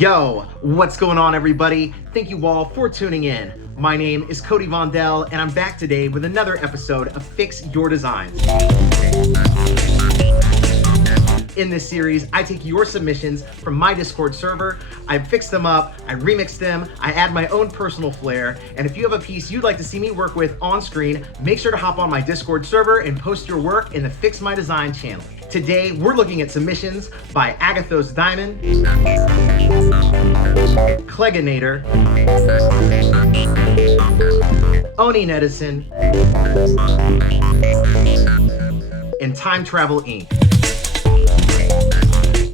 Yo, what's going on everybody? Thank you all for tuning in. My name is Cody Vondell and I'm back today with another episode of Fix Your Designs. In this series, I take your submissions from my Discord server, I fix them up, I remix them, I add my own personal flair, and if you have a piece you'd like to see me work with on screen, make sure to hop on my Discord server and post your work in the Fix My Design channel. Today, we're looking at submissions by Agathos Daimon, Clegginator, Oni Netizen, and Time Travel Inc.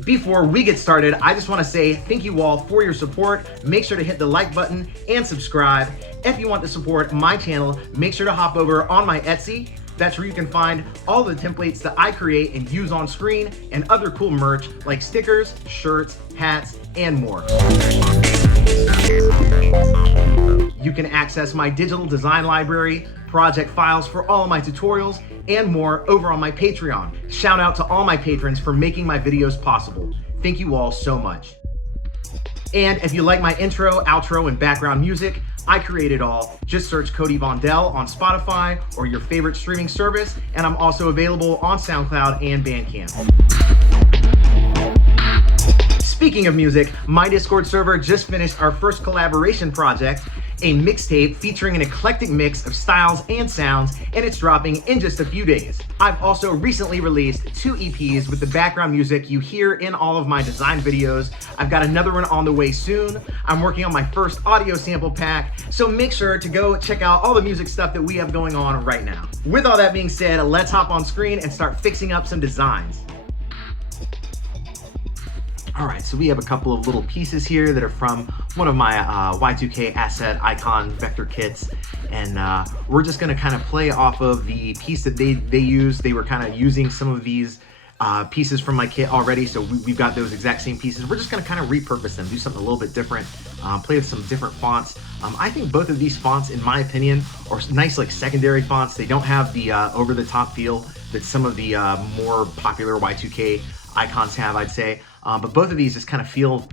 Before we get started, I just want to say thank you all for your support. Make sure to hit the like button and subscribe. If you want to support my channel, make sure to hop over on my Etsy. That's where you can find all the templates that I create and use on screen and other cool merch like stickers, shirts, hats, and more. You can access my digital design library, project files for all of my tutorials, and more over on my Patreon. Shout out to all my patrons for making my videos possible. Thank you all so much. And if you like my intro, outro, and background music, I create it all. Just search Cody Vondell on Spotify or your favorite streaming service, and I'm also available on SoundCloud and Bandcamp. Speaking of music, my Discord server just finished our first collaboration project, a mixtape featuring an eclectic mix of styles and sounds, and it's dropping in just a few days. I've also recently released 2 EPs with the background music you hear in all of my design videos. I've got another one on the way soon. I'm working on my first audio sample pack, so make sure to go check out all the music stuff that we have going on right now. With all that being said, let's hop on screen and start fixing up some designs. All right, so we have a couple of little pieces here that are from one of my Y2K asset icon vector kits, and we're just gonna kind of play off of the piece that they used. They were kind of using some of these pieces from my kit already, so we've got those exact same pieces. We're just gonna kind of repurpose them, do something a little bit different, play with some different fonts. I think both of these fonts, in my opinion, are nice like secondary fonts. They don't have the over-the-top feel that some of the more popular Y2K icons have, I'd say. But both of these just kind of feel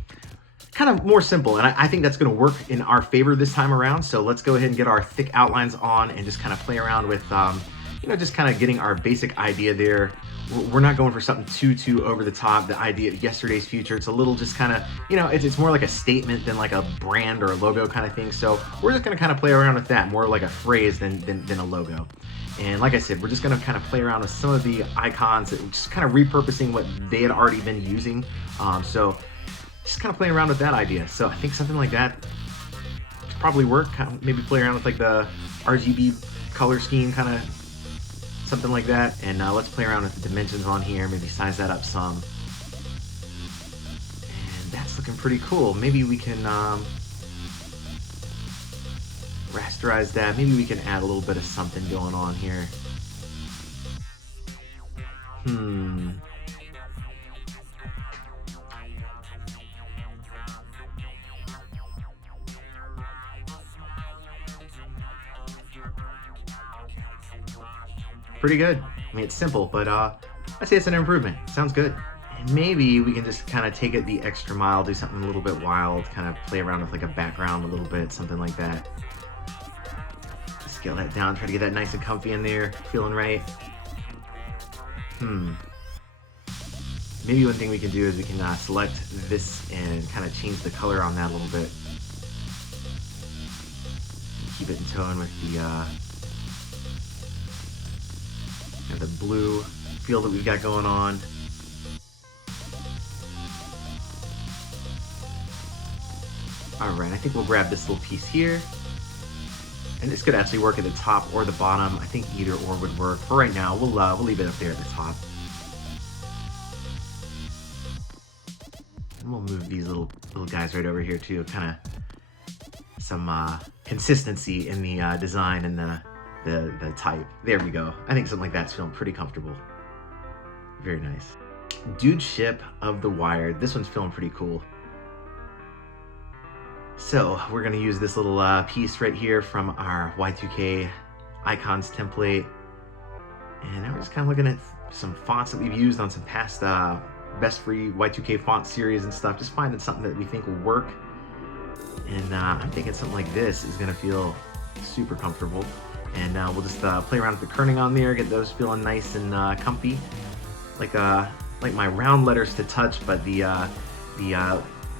kind of more simple, and I think that's going to work in our favor this time around. So let's go ahead and get our thick outlines on and just kind of play around with, you know, just kind of getting our basic idea there. We're not going for something too over the top. The idea of yesterday's future, it's a little just kind of, you know, it's more like a statement than like a brand or a logo kind of thing. So we're just going to kind of play around with that, more like a phrase than a logo. And like I said, we're just gonna kind of play around with some of the icons, just kind of repurposing what they had already been using. So just kind of playing around with that idea. So I think something like that could probably work. Kind of maybe play around with like the RGB color scheme, kind of something like that. And let's play around with the dimensions on here, maybe size that up some. And that's looking pretty cool. Maybe we can rasterize that. Maybe we can add a little bit of something going on here. Pretty good. I mean, it's simple, but I'd say it's an improvement. Sounds good. And maybe we can just kind of take it the extra mile, do something a little bit wild, kind of play around with like a background a little bit, something like that. Scale that down, try to get that nice and comfy in there, feeling right. Maybe one thing we can do is we can select this and kind of change the color on that a little bit. Keep it in tone with the blue feel that we've got going on. All right, I think we'll grab this little piece here. And this could actually work at the top or the bottom. I think either or would work. For right now, we'll leave it up there at the top. And we'll move these little guys right over here too. Kind of some consistency in the design and the type. There we go. I think something like that's feeling pretty comfortable. Very nice. Dude Ship of the Wired. This one's feeling pretty cool. So we're gonna use this little piece right here from our Y2K icons template. And now we're just kind of looking at some fonts that we've used on some past best free Y2K font series and stuff, just finding something that we think will work. And I'm thinking something like this is gonna feel super comfortable. And we'll just play around with the kerning on there, get those feeling nice and comfy, like my round letters to touch, but the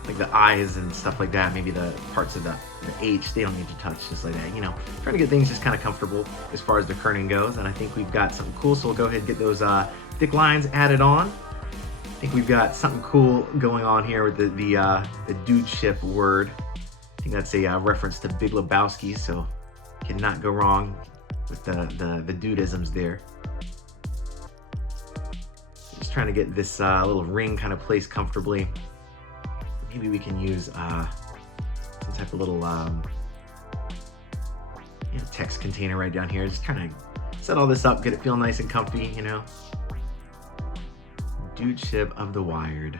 like the eyes and stuff like that, maybe the parts of the H, they don't need to touch, just like that, you know. Trying to get things just kind of comfortable as far as the kerning goes, and I think we've got something cool, so we'll go ahead and get those thick lines added on. I think we've got something cool going on here with the dudeship word. I think that's a reference to Big Lebowski, so cannot go wrong with the dudisms there. Just trying to get this little ring kind of placed comfortably. Maybe we can use some type of little you know, text container right down here. Just kind of set all this up, get it feel nice and comfy, you know. Dudeship of the Wired.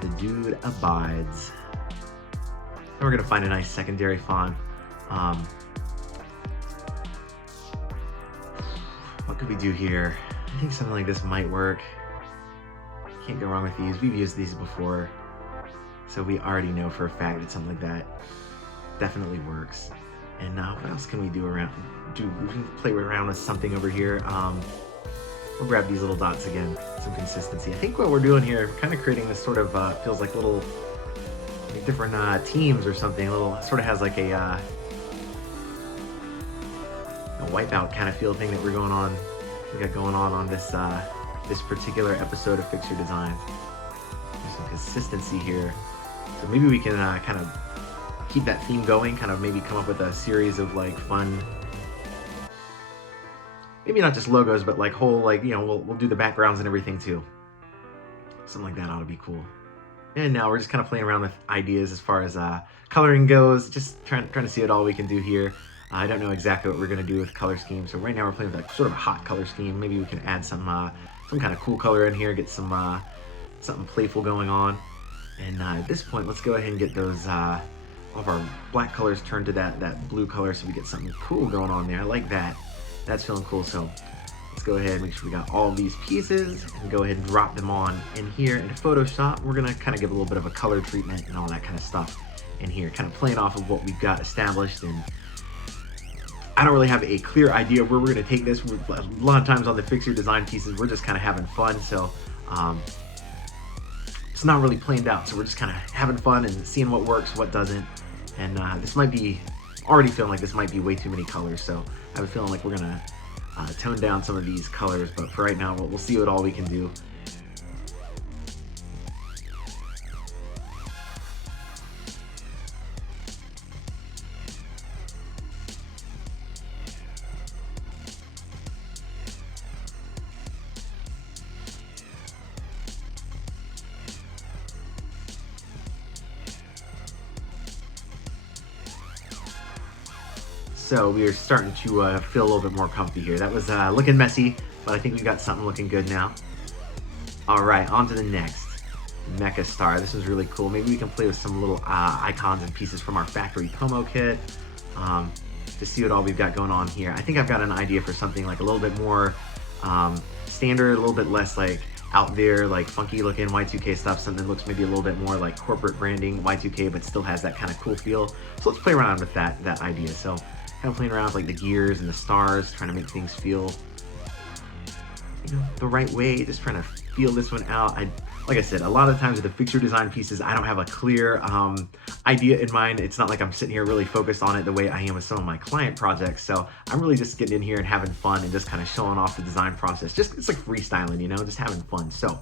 The dude abides. And we're gonna find a nice secondary font. What could we do here? I think something like this might work. Can't go wrong with these. We've used these before, so we already know for a fact that something like that definitely works. And what else can we do around? We can play around with something over here. We'll grab these little dots again, some consistency. I think what we're doing here, kind of creating this sort of feels like little, like different teams or something. A little sort of has like a wipeout kind of feel thing that we got going on this this particular episode of Fix Your Design. There's some consistency here, so maybe we can kind of keep that theme going. Kind of maybe come up with a series of like fun, maybe not just logos, but like whole, like, you know, we'll do the backgrounds and everything too. Something like that ought to be cool. And now we're just kind of playing around with ideas as far as coloring goes, just trying to see what all we can do here. I don't know exactly what we're going to do with color scheme, so right now we're playing with like sort of a hot color scheme. Maybe we can add some kind of cool color in here, get some something playful going on. And at this point, let's go ahead and get those all of our black colors turned to that blue color, so we get something cool going on there. I like that. That's feeling cool. So let's go ahead and make sure we got all these pieces and go ahead and drop them on in here into Photoshop. We're gonna kind of give a little bit of a color treatment and all that kind of stuff in here, kind of playing off of what we've got established. And I don't really have a clear idea where we're gonna take this. A lot of times on the Fix Your Design pieces, we're just kind of having fun. So it's not really planned out. So we're just kind of having fun and seeing what works, what doesn't. And this might be, already feeling like this might be way too many colors. So I have a feeling like we're gonna tone down some of these colors, but for right now, we'll see what all we can do. So we are starting to feel a little bit more comfy here. That was looking messy, but I think we got something looking good now. All right, on to the next. Mecha Star. This is really cool. Maybe we can play with some little icons and pieces from our factory promo kit to see what all we've got going on here. I think I've got an idea for something like a little bit more standard, a little bit less like out there, like funky looking Y2K stuff, something that looks maybe a little bit more like corporate branding Y2K, but still has that kind of cool feel. So let's play around with that idea. So kind of playing around with like the gears and the stars, trying to make things feel, you know, the right way, just trying to feel this one out. Like I said, a lot of times with the Fix Your Design pieces, I don't have a clear idea in mind. It's not like I'm sitting here really focused on it the way I am with some of my client projects. So I'm really just getting in here and having fun and just kind of showing off the design process. Just, it's like freestyling, you know, just having fun. So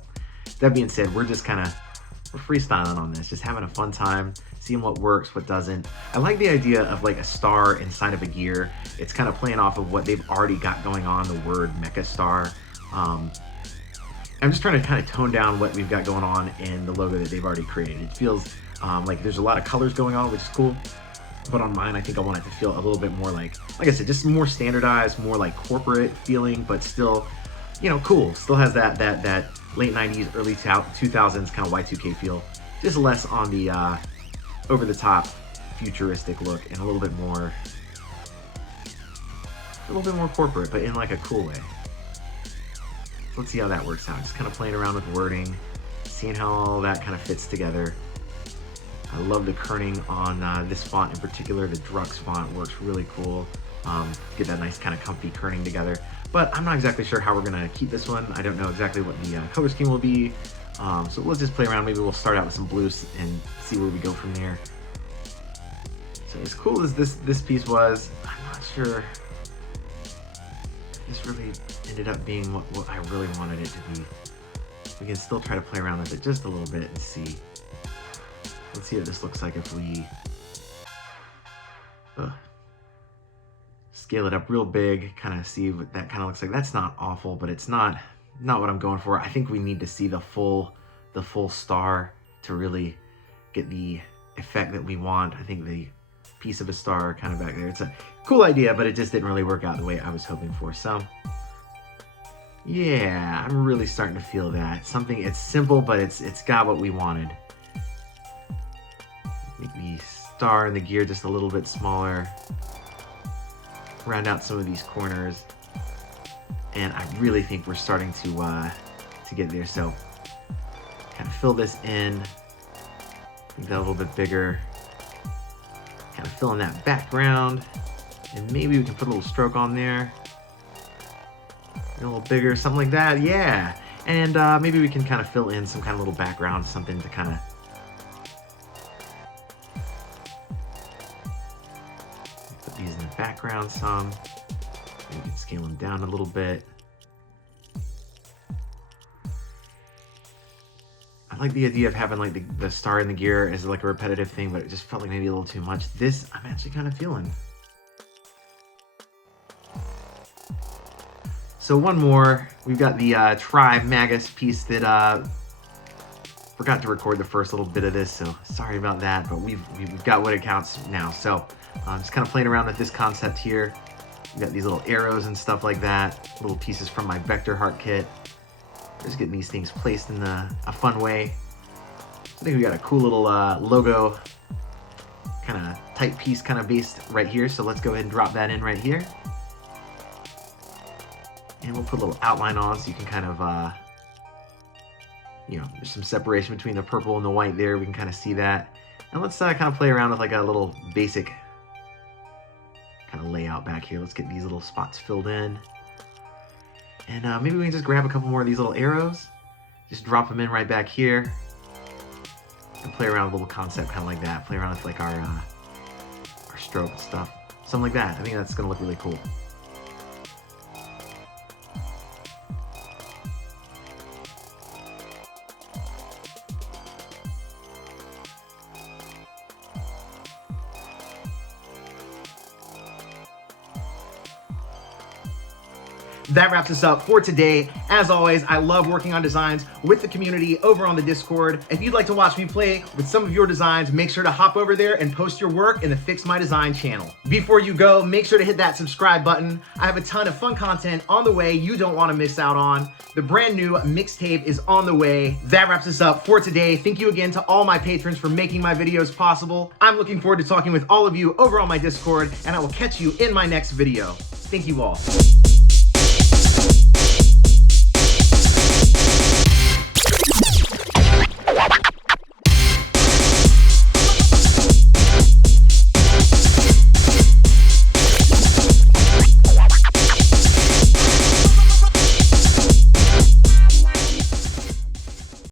that being said, we're just kind of, we're freestyling on this, just having a fun time, seeing what works, what doesn't. I like the idea of like a star inside of a gear. It's kind of playing off of what they've already got going on, the word Mecha Star. I'm just trying to kind of tone down what we've got going on in the logo that they've already created. It feels like there's a lot of colors going on, which is cool. But on mine, I think I want it to feel a little bit more like I said, just more standardized, more like corporate feeling, but still, you know, cool. Still has that late 90s, early 2000s kind of Y2K feel. Just less on the over-the-top futuristic look and a little bit more corporate, but in like a cool way. So let's see how that works out. Just kind of playing around with wording, seeing how all that kind of fits together. I love the kerning on this font in particular. The Drux font works really cool. Get that nice kind of comfy kerning together. But I'm not exactly sure how we're gonna keep this one. I don't know exactly what the color scheme will be. So let's just play around. Maybe we'll start out with some blues and see where we go from there. So as cool as this piece was, I'm not sure this really ended up being what I really wanted it to be. We can still try to play around with it just a little bit and see. Let's see what this looks like if we scale it up real big, kind of see what that kind of looks like. That's not awful, but it's not what I'm going for. I think we need to see the full star to really get the effect that we want. I think the piece of a star kind of back there, it's a cool idea, but it just didn't really work out the way I was hoping for. So yeah, I'm really starting to feel that. Something, it's simple, but it's got what we wanted. Make the star and the gear just a little bit smaller. Round out some of these corners. And I really think we're starting to get there. So kind of fill this in. Make that a little bit bigger. Kind of fill in that background. And maybe we can put a little stroke on there. A little bigger, something like that. Yeah. And maybe we can kind of fill in some kind of little background, something to kind of put these in the background some. Maybe we can scale them down a little bit. I like the idea of having like the star and the gear as like a repetitive thing, but it just felt like maybe a little too much. This I'm actually kind of feeling. So one more, we've got the Tri-Magus piece that forgot to record the first little bit of this, so sorry about that, but we've got what it counts now. So just kind of playing around with this concept here. We've got these little arrows and stuff like that, little pieces from my vector heart kit. Just getting these things placed in a fun way. I think we got a cool little logo kind of type piece kind of based right here, so let's go ahead and drop that in right here. And we'll put a little outline on so you can kind of, there's some separation between the purple and the white there. We can kind of see that. And let's kind of play around with like a little basic kind of layout back here. Let's get these little spots filled in. And maybe we can just grab a couple more of these little arrows. Just drop them in right back here. And play around with a little concept kind of like that. Play around with like our stroke and stuff. Something like that. I think that's going to look really cool. That wraps us up for today. As always, I love working on designs with the community over on the Discord. If you'd like to watch me play with some of your designs, make sure to hop over there and post your work in the Fix My Design channel. Before you go, make sure to hit that subscribe button. I have a ton of fun content on the way you don't want to miss out on. The brand new mixtape is on the way. That wraps us up for today. Thank you again to all my patrons for making my videos possible. I'm looking forward to talking with all of you over on my Discord, and I will catch you in my next video. Thank you all.